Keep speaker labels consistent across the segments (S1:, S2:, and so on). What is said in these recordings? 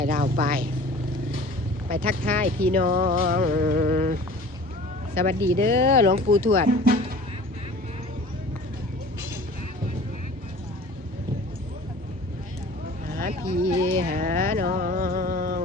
S1: เราไปทักทายพี่น้องสวัสดีเด้อหลวงปู่ทวดหาพี่หาน้อง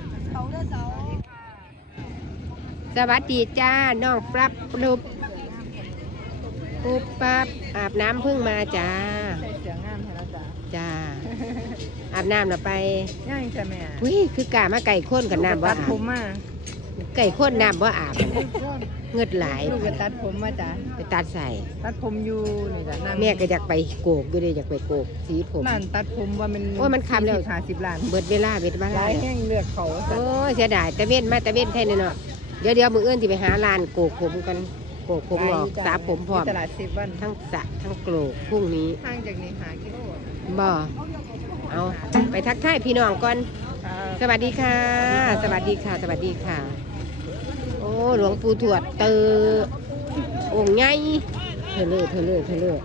S1: สวัสดีจ้าน้องปรับปรุบปุ๊บปั๊บอาบน้ำเพิ่งมาจ้าจ้าอาบน้ำเราไป
S2: ย่างจ้ะแม่
S1: อุ้ยคือกามาไก่ข้นกับน้ำว่าอาบ
S2: ผมมา
S1: ไก่ข้นน้ำว่าอาบเงือดไหล
S2: ลูกจะตัดผมมาจ้ะ
S1: ไปตัดใส่
S2: ตัดผมอยู่นี่จ้ะนั่ง
S1: แม่ก็อยากไปโกกด้วยอยากไปโกกสีผม
S2: นั่นตัดผมว่ามัน
S1: โอ้มันคำแล้ว
S2: 50 ล้าน
S1: เบิดเวลา
S2: หลายแห้งเลือกเขา
S1: โอ้เสียดายแต่เว้นมาแต่เว้นแท้เนาะเดี๋ยวมือเอื้อนที่ไปหาร้านโกกผมกันโกกผมหลอกสาผมพร้อม
S2: ตลาด10 วัน
S1: ทั้งสะทั้งโกกพรุ่งนี้
S2: ห่างจากนี้5 กิโล
S1: บ่เอาไปทักทายพี่น้องก่อนสวัสดีค่ะสวัสดีค่ะสวัสดีค่ะโอ้หลวงปู่ทวดเตอองค์ใหญ่เธอเลือ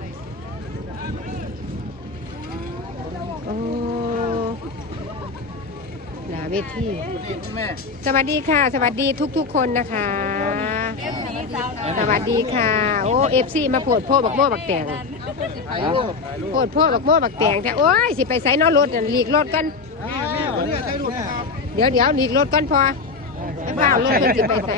S1: โอ้หนาเวทีสวัสดีค่ะสวัสดีทุกคนนะคะสวัสดีค่ะโอ้FCมาโพดโพบักโม่บักแตงโพดโพบักโม่บักแตงแต่โอ้ยสิไปใส่นอรถหลีกรถกันเดี๋ยวหลีกรถกันพอไม่ว่ารถเพิ่นสิไปใส่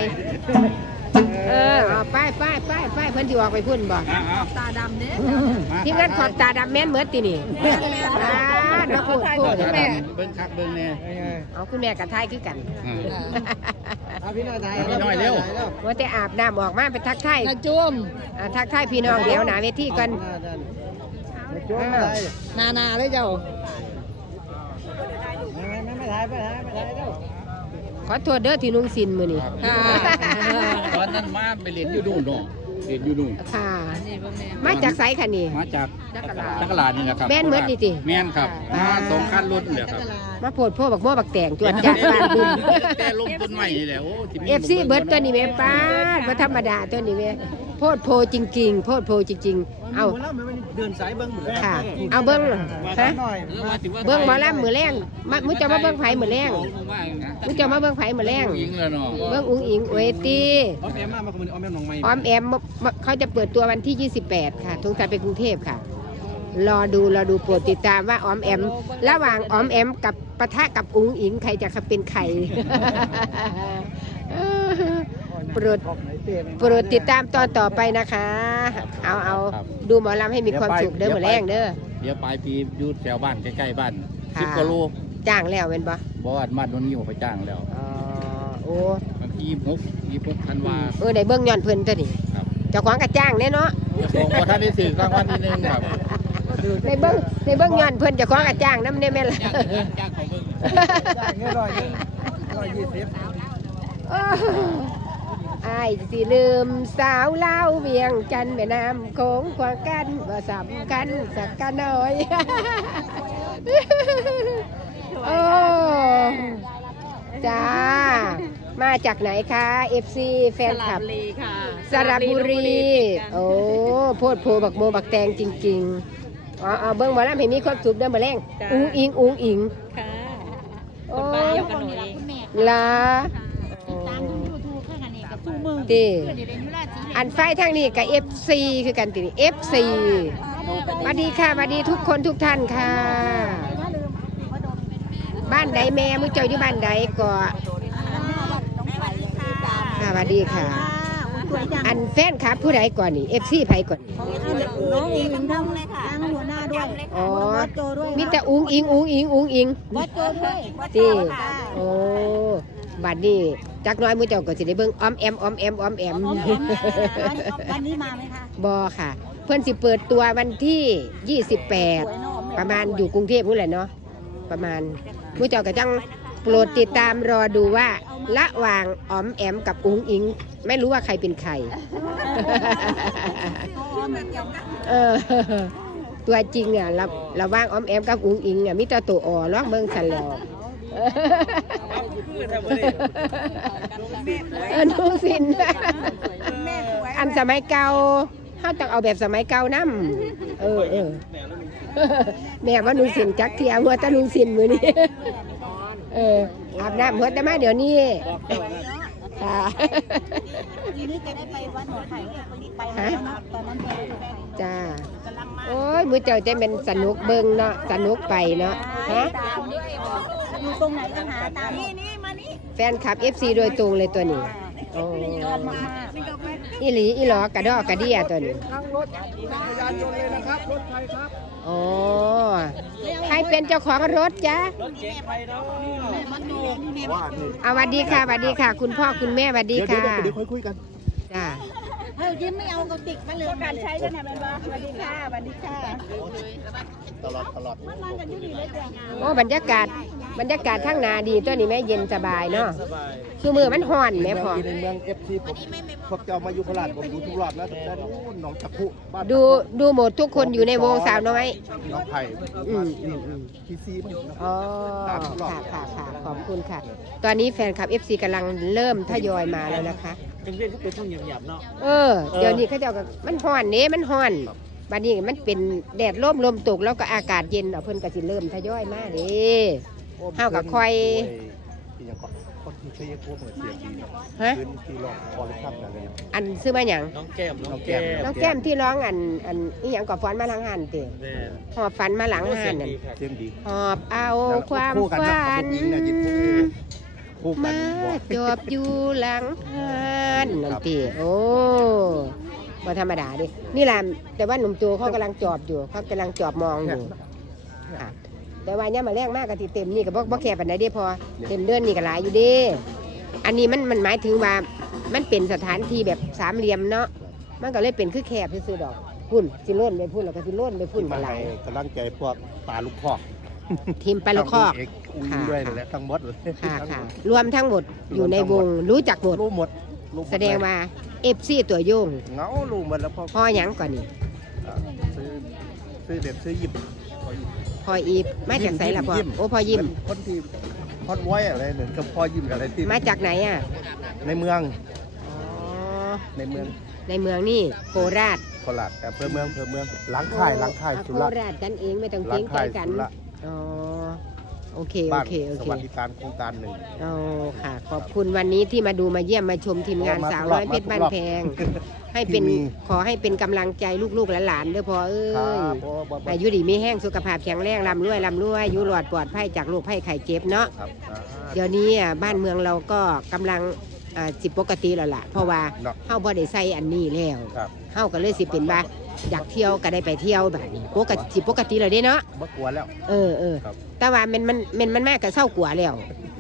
S1: ไปเพิ่นสิออกไปพุ่นบ่
S2: ตาดำเด้
S1: ที่งั้นขอบตาดำแม่นเหมือนตินี่มาโพด
S3: แม่เบิ้งคักเบิ้งแน่
S1: เอาคุณแม่กับทายคือกัน
S2: พี่น้อย
S3: พี่น้อยเร็ว
S1: ว่าแต่อาบน้ำออกมาไปทักทาย
S2: จุ่ม
S1: ทักทายพี่น้องเดี๋ยวหนาเวทีกัน
S2: นาเลยเจ้าไม่ถ่ายเจ้า
S1: ขอโทษเด้อที่นุ่งสินมือนี่
S3: ตอนนั้นมาไปเรียนอยู่นู่นเนาะเรียนอยู่นู่น
S1: ค่ะมาจากไสค่ะนี่
S3: มาจากจักรลานี่แหละครับ
S1: แม่นเหมือนดิ
S3: แม่นครับมา2 คันรถเลยครับ
S1: มาโพดโพบักโม่บักแตงจวดจ้าบ้านบุญ
S3: แต่ลงต้นใหม่นี่แหละโอ้
S1: FCเบิร์ดตัวนี้แม่ป้าบ่ธรรมดาตัวนี้แม่โพดโพจริงๆโพดโพจริงๆเอา
S2: เดินสายเบิ้ง
S1: ค่ะเอาเบิ้งฮะเบิ้งหมอลำมือแรงมึงจะมาเบิ้งไผมือแรงมึงจะมาเบิ้งไผมือแรงเบิ้งอุ้งอิงเวที
S2: ออมแอมมาคนออมแอมน้องใหม่
S1: ออมแอมเขาจะเปิดตัววันที่28ค่ะทุกท่านไปกรุงเทพค่ะรอดูโปรดติดตามว่าออมแอมระหว่างออมแอมกับปะทะกับอุ้งอิงใครจะเป็นใครโปรดติดตามตอนต่อไปนะคะเอาดูหมอลำให้มีความสุขเด้อหมอแรงเด้อ
S3: เดี๋ยวปลายปีอยู่แถวบ้านใกล้ๆบ้าน10 กว่าโล
S1: จ้างแล้วเป็นบ่
S3: บ้านโดนยิ้วไปจ้างแล้ว
S1: โอ้
S3: วันที่26ธันวา
S1: ได้เบิ่งย้อนเพิ่นตัวนี้เจ้าของกระจ้างแน่เนาะ
S3: บ่ทันได้ซื้อกลางวันที่1ครับ
S1: ในเบิ่งย้อนเพิ่นเจ้าของกระจ้างนำได้แม่ล่ะ
S3: จ้างเขาเบิ่ง
S2: จ้าง120
S1: อ้ายสิลืมสาวเล่าเวียงจันทน์แม่น้ำโขงขวางกันว่าสำคัญสักกันหน่อยโอ้จ้ามาจากไหนคะ FC แฟนคลับสระบุรีโอ้โพดโพบักโมบักแตงจริงๆเอาเบิ้งหมอลำให้มีความสุขเด้อมาแรงอุ้งอิง
S4: ค่ะ
S1: โอ้ลาดีอันไฟทางนี้กับ FC คือกันติ FC สวัสดีค่ะสวัสดีทุกคนทุกท่านค่ะบ้านใดแม่มุ้งเจ้าอยู่บ้านใดก็สวัสดีค่ะอันแฟนครับผู้ใดก่อนนี่ FC ไผก่อน
S4: น้องอิงทั้งเลยค่ะทั้งหัวหน้าด้วย
S1: อ๋อมีแต่อุ้งอิง
S4: วัดโจด้วย
S1: ดีโอ้บัดนี้จักน้อยมุ้งเจ้าก็สิได้เบิ่งออมแอม
S4: วันนี้มาไหมคะ
S1: บ่ค่ะเพิ่นสิเปิดตัววันที่28ประมาณอยู่กรุงเทพพุ่นแหละเนาะประมาณมุ้งเจ้าก็จังโปรดติดตามรอดูว่าระหว่างออมแอมกับอุ้งอิงไม่รู้ว่าใครเป็นใครตัวจริงอ่ะระหว่างออมแอมกับอุ้งอิงอ่ะมิตรตัวอ่อร้องเบิ่งสันแล้วนุ่งสินอันสมัยเก่าเขาต้องเอาแบบสมัยเก่านั่มแม่ว่านุ่งสินจักเทียงว่าแต่นุ่งสินมือนี้อาบน้ำหัวแต่มาเดี๋ยวนี้ค่ะ
S4: ทีนี้จะได้ไปวัดหัวไข่ไปแล้วนะตอนนั้นไปวัดหัวไข่
S1: จ้าโอ้ยมือเจ้าจะเป็นสนุกเบิ่งเนาะสนุกไปเนาะฮะ
S4: อยู่ตรงไหนก็หาตามนี่มานี่
S1: แฟนคลับ FC โดยตรงเลยตัวนี้โอ้
S4: ชอบมาก
S1: อีหลีอีหลอกระดอกระเดียตัวนี้
S2: ทั้งรถจักรยานยนต์เลยนะครับรถใครครับ
S1: โอ้ใครเป็นเจ้าของรถจ๊ะ
S2: รถเก๋งใครเนาะ
S4: มันโดนนี่
S2: ว่านี่
S1: เอาสวัสดีค่ะสวัสดีค่ะ คุณพ่อคุณแม่สวัสดีค่ะ
S2: เดี๋ยวค่อยคุยกัน
S1: จ้า
S4: เฮ้ยยิ้มไม่เอากระติกมาเลยการใช้กันนะเป็นบ้าสวัสดีค่ะสวัสดีค่ะ
S2: ตลอด
S4: มันกันอยู่ดีเลยจ้ะ
S1: โอ้บรรยากาศข้างหนาดีตัวนี้แม่เย็นสบายเนาะคือมือมันห่อนแม่พอ
S2: ในเมือง FC พวกเจ้ามาอยู่โคราชผมดูทุกรอบแล้วแต่นู้นหนองตะคุบ้าน
S1: ดูหมดทุกคนอยู่ในวงสาวน้อย
S2: น้องไผ่
S1: อืม
S2: ที่ซีมัน
S1: อ๋อค่ะขอบคุณค่ะ ตอนนี้แฟนคลับ FC กำลังเริ่มทยอยมาแล้วนะคะ
S2: เป็นเรื่องที่เป็นช่วงหยาบๆเนาะ
S1: เดี๋ยวนี้เขาเจ้าก็มันห่อนมันห่อนบัดนี้มันเป็นแดดร่มลมตกแล้วก็อากาศเย็นเพิ่นก็สิเริ่มทยอยมาเด้เฮากับคอย
S2: ที่ยังคนที่ใช้ยาโคมเหมือนเสียดีเนาะ
S1: ฮะ
S2: พื้นที่รองคอร์รัปชันอะไร
S1: อันซื้อมาหยัง
S2: น้องแก้ม
S1: น้องแก้มที่ร้องอันอีหยังก็ฟ้อนมาหลังหันติหอบฝันมาหลังหันนั่น
S2: เสียงดี
S1: หอบเอาความฝันมาจบอยู่หลังหันนั่นติโอ้บ่ธรรมดาดินี่แหละแต่ว่าหนุ่มโจเขากำลังจอบอยู่เขากำลังจอบมองอยู่ค่ะแต่ว่าเนี่ยมาแรกมากกะที่เต็มนี่ก็บ่แค่ปานใดเด้พอเต็มเดือนนี่ก็หลายอยู่เด้อันนี้มันหมายถึงว่ามันเป็นสถานที่แบบสามเหลี่ยมเนาะมันก็เลยเป็นคือแคบซื่อๆดอกพุ่นสิโล่นไปพุ่นแล้วก็สิโล่นไปพุ่น
S2: มา
S1: ก็ห
S2: ให้
S1: ลาย
S2: กำลังใจพวกปลาลูกคอก
S1: ทีมปลาลูกคอก
S2: อุ้ยด้วยนั่นแหละทั้งหมดเลย
S1: ค่ะรวมทั้งหมดอยู่ในวงรู้จักหมด
S2: รู้หมด
S1: แสดงว่า FC ตัวโยง
S2: เงารู้หมดแล้ว
S1: พ่อหยังก่อนนี่
S2: ซื้อเด็ดซื้อยิบ
S1: พ่ออีฟมาจากไสล่ะพ่อโอ้พ่อยิ้ม
S2: คนที่คอนไว้อะไรเนี่ยกับพ่อยิ้มกับอะไรที่
S1: มาจากไหนอ่ะ
S2: ในเมือง
S1: อ๋อ
S2: ในเมือง
S1: ในเมืองนี่โคราช
S2: โคราชแต่เพื่อเมืองหลังค่ายสุ
S1: โค
S2: ระ
S1: ราชกันเองไม่ต้อง
S2: หลั
S1: เกรงใจ
S2: ค่าย
S1: กัน
S2: สุระ
S1: อ๋อโอเค
S2: บ้าน
S1: โอ
S2: ส
S1: เค
S2: วัสดิการโครงการหนึ่ง
S1: อ๋อค่ะ ขอบคุณวันนี้ที่มาดูมาเยี่ยมมาชมทีมงาน
S2: มา
S1: สาว
S2: ทุกรอบ
S1: น้อยเพชรบ้าน
S2: มาทุกรอบ
S1: แพง ให้เป็น
S2: ที่มี
S1: ขอให้เป็นกำลังใจลูกๆหลานๆเด้อพ่อเอ้
S2: ครั
S1: ย
S2: บ
S1: อายุดีมีแห้งสุขภาพแข็งแรงร่ำรวยอยู่หลอดปลอดภัยจากโรคภัยไข้เจ็บเนาะ
S2: ครับ
S1: เดี๋ยวนี้บ้านเมืองเราก็กำลังสิปกติแล้วล่ะเพราะว่า
S2: เนาะ
S1: เฮาบ่ได้ใส่อันนี้แล้ว
S2: ครับ
S1: เฮาก็เลยสิเป็นว่าอยากเที่ยวก็ได้ไปเที่ยวแบบนี้ปกติแล้วเด้เนาะ
S2: บ่กลัวแล้ว
S1: เออ
S2: ครับ
S1: แต่ว่ามันมากก็เศร้ากลัวแล้ว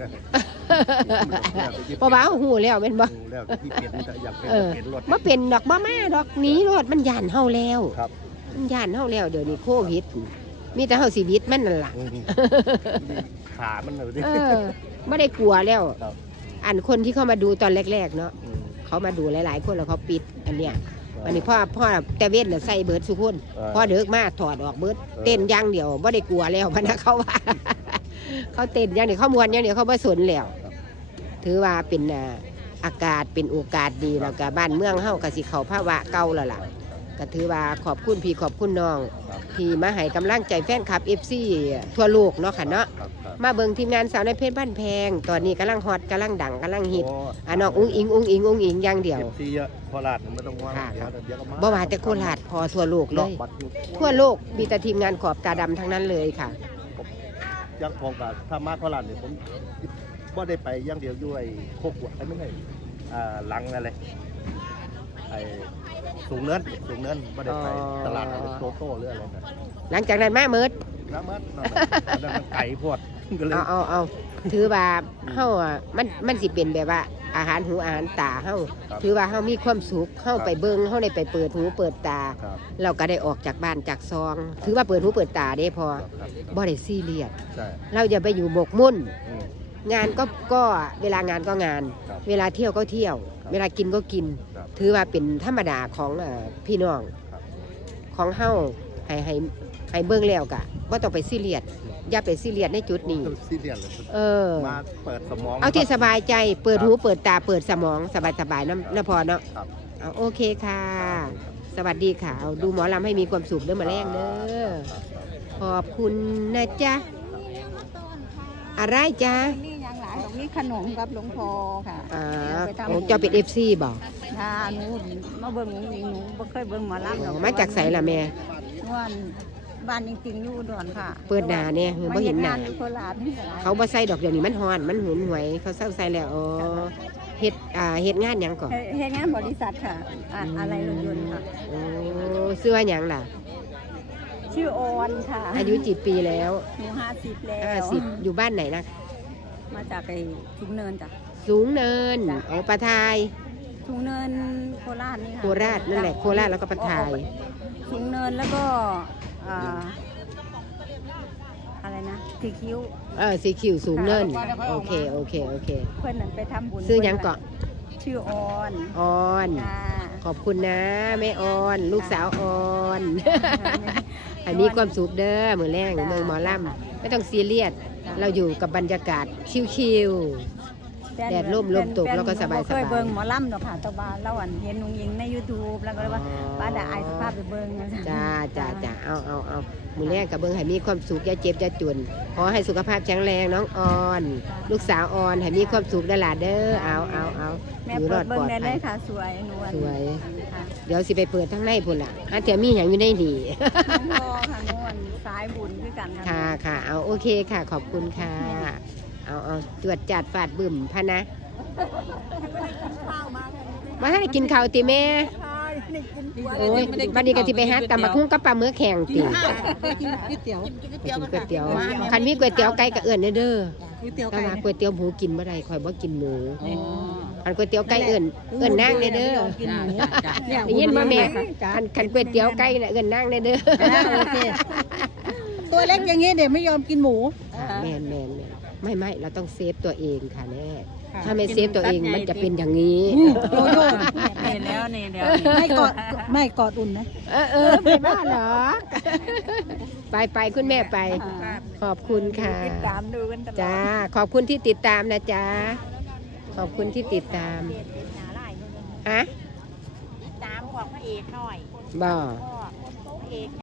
S1: เพราะว่าเฮาฮู้แล้วแม่นบ่
S2: ดูแล้วที่เปลี่ยนแต่อยากเป็น
S1: เออ
S2: เปลี่ยนรถ
S1: บ่เป็นดอกบ่มาดอกหนีรถมันย่านเฮาแล้ว
S2: ครับ
S1: มันย่านเฮาแล้วเดี๋ยวนี้โควิดมีแต่เฮาชีวิตมันนั่นล่ะ
S2: ขามันเลยดิ
S1: เออไม่ได้กลัวแล้ว
S2: ครับ
S1: อันคนที่เข้ามาดูตอนแรกๆเนาะ
S2: อืม
S1: เขามาดูหลายๆคนแล้วเขาปิดอันเนี้ยวันนี้พ่อแต่เว้นน่ะใส่เบิร์ดสุกคนพ่อเด็กมาถอดออกเบิร์ดเต้นอย่างเดียวไม่ได้กลัวแล้วพะนะเขาว่า เขาเต้นอย่างเดียวเขามวนอย่างเดียวเขาไม่สนแล้ว ถือว่าเป็นอากาศเป็นโอกาสดีแล้วก็บ้านเมืองเฮาก็สิเข้าภาวะเก่าแล้วล่ะก็ถือว่าขอบคุณพี่ขอบคุณน้องที่มาให้กำลังใจแฟนคลับ FC ทั่วโลกเนาะค่ะเนาะ
S2: ครับ
S1: มาเบิ่งทีมงานสาวในเพชรบ้านแพง ตอนนี้กำลังฮอตกำลังดังกำลังฮิต
S2: โอ้
S1: น้องอุ้งอิงอย่างเดียว
S2: เก็บที่เยอะโคราชไม่ต้องว่า
S1: ค่ะ
S2: เดี๋ยวก็มา
S1: บ่ว่าแต่โคราชพอทั่วโลกเลย
S2: บัตรอยู่
S1: ทั่วโลกมีแต่ทีมงานขอบตาดำทั้งนั้นเลยค่ะ
S2: ยังพองกับถ้ามาโคราชเนี่ยผมบ่ได้ไปอย่างเดียวด้วยโคกหัวไม่ใช่หลังอะไรไอ้สูงเนินบ่ได้ไปตลาดโตโต้หรืออะไรนะ
S1: หลังจากนั้นมาเมิด
S2: น้ำมันนั่นมันไก่พวดก็เลย
S1: เอาถือว่าเฮาอ่ะมันสิเป็นแบบว่าอาหารหูอาหารตาเฮา
S2: ครับ
S1: ถือว่าเฮามีความสุขเฮาไปเบิ่งเฮาได้ไปเปิดหูเปิดตา
S2: ครับ
S1: เราก็ได้ออกจากบ้านจากซอง ถือว่าเปิดหูเปิดตาได้พอ
S2: ครับ
S1: บ่ได้ซีเรียส
S2: ใช่
S1: เราอย่าไปอยู่บกมุ่น
S2: อืม
S1: งานก็เวลางานก็งาน
S2: ครับ
S1: เวลาเที่ยวก็เที่ยว
S2: ครับ
S1: เวลากินก็กิน
S2: ครับ
S1: ถือว่าเป็นธรรมดาของพี่น้อง
S2: ครับ
S1: ของเฮาให้เบิ่งแล้วกะว่าต้องไปซีเรียสอย่าไปซีเรียสในจุดนี้
S2: ซีเรียสเลย
S1: เออ
S2: มาเปิดสมอง
S1: เอาที่สบายใจเปิด
S2: ครับ
S1: หูเปิดตาเปิดสมองสบายๆนะพอเนาะ
S2: ครับ
S1: เอาโอเคค่ะ สวัสดีค่ะเอาดูหมอลำให้มีความสุขเด้อมาแรงเด้อขอบคุณนะจ๊ะอะไรจ๊ะ
S4: นี่างหลายตรงนี้ขนมกับหลวงพ่อค่ะ
S1: โอ้เจ้าเป็น FC บ่
S4: ถ้าหนูมาเบิ่งหนูหญิงหนูบ่เคยเบิ่งหมอลำหรอก
S1: มาจากไสล่ะแม่
S4: ม่วนบ้านจริงๆอยู่อุดรค่ะ
S1: เปิดหน้าเนี่ยบ่เห็นหน้า
S4: มฮ็ดงอยู่โคราชนี่ก็หลาย
S1: เขาบ่ใส่ดอกเดี๋ยวนี้มันฮ้อนมันหุนหวยเขาเศร้าใส่แล้วอ๋อเฮ็ดงานหยังก่อน
S4: เฮ็ดงานบริษัทค่ะอะไรรถยนต์ค่ะ
S1: โอ้ชื่อว่าหยังล่ะ
S4: ชื่อออนค่ะ
S1: อายุกี่ปีแล้ว
S4: หนู50แล้ว
S1: 50อยู่บ้านไหนนะ
S4: มาจากไอ้ทุงเนินจ้ะ
S1: สูงเนินเอาปลาทาย
S4: ทุงเนินโคราชนี่ค่ะ
S1: โคราชนั่นแหละโคราชแล้วก็ปลาทาย
S4: ทุงเนินแล้วก็อะไรนะสีคิ้ว
S1: สีคิวสูงเนินโอเค
S4: เพื่อนนั้นไปทำบุญ
S1: ซื้อหยังเกาะ
S4: ชื่อออน
S1: ออน
S4: ค่ะ
S1: ขอบคุณนะแม่ออน ลูกสาวออนให้มีความสุขเด้อมือแรงเมืองหมอลำไม่ต้องซีเรียสเราอยู่กับบรรยากาศชิวๆ แดดร่มลมตกแล้วก็สบายๆ
S4: เคยเบิ่งหมอลำดอกค่ะแตะบานเราเห็นนุงยิงใน YouTube แล้วก็เลยว่าป้าดาอายสภาพไปเบิ่ง
S1: จ้าเอามือแรกกับเบิ้งให้มีความสุขอย่าเจ็บอย่าจนขอให้สุขภาพแข็งแรงน้องออน ลูกสาวออนให้มีความสุขได้หลาเด้อเอา
S4: แม่
S1: อยู่ร
S4: เปิ
S1: อ
S4: ด
S1: ด
S4: เบิ่
S1: ป
S4: ง
S1: ลอด
S4: ได้เล
S1: ภัย
S4: ยค่ะสวยนวล
S1: สวย
S4: ค่ะ
S1: เดี๋ยวสิไปเปิดทั้งในพุ่นล่ะฮะเดี๋ยวมีอย่างอยู่ในนี่
S4: น้องพ่อค่ะนวลสายบุญคือกัน
S1: ค่ะเอาโอเคค่ะขอบคุณค่ะเอาตรวจจัดฝาดบึ่มพะนะมาให้กินข้าวติแม่โอ้ยบัดนี้ก็สิไปหาตำบักหุ่งกับปลาหมึกแข็งติ
S4: กินก๋วยเตี๋ยว
S1: กินก๋วยเตี๋ยวคันมีก๋วยเตี๋ยวไก่ก็เอื้อนเด้อ
S4: ก๋วยเตี๋ยว
S1: แต่
S4: ไก่
S1: ว่าก๋วยเตี๋ยวหมูกินบ่ได้ข่อยบ่กินหมูอันก๋วยเตี๋ยวไก่เอื้อนนางเด้อได้ยินบ่แม่คันก๋วยเตี๋ยวไก่น่ะเอื้อนนางเด้อ
S4: ตัวเล็กอย่างงี้เด็กไม่ยอมกินหมู
S1: แม่นไม่เราต้องเซฟตัวเองค่ะแม่ถ้าไม่เซฟตัวเองมันจะเป็นอย่างนี้
S4: โยโย่เนี่ยแล้วเนี่ยเดี๋ยวไม่กอดอุ่นนะ
S1: ไม่บ้าหรอกไปคุณแม่ไป ขอบคุณค่ะ
S4: ติดตามดูกันตลอด
S1: จ้าขอบคุณที่ติดตามนะจ๊ะขอบคุณที่ติดตามฮะ
S4: ตามของพระเอกหน่อย
S1: บ่
S4: พระเอก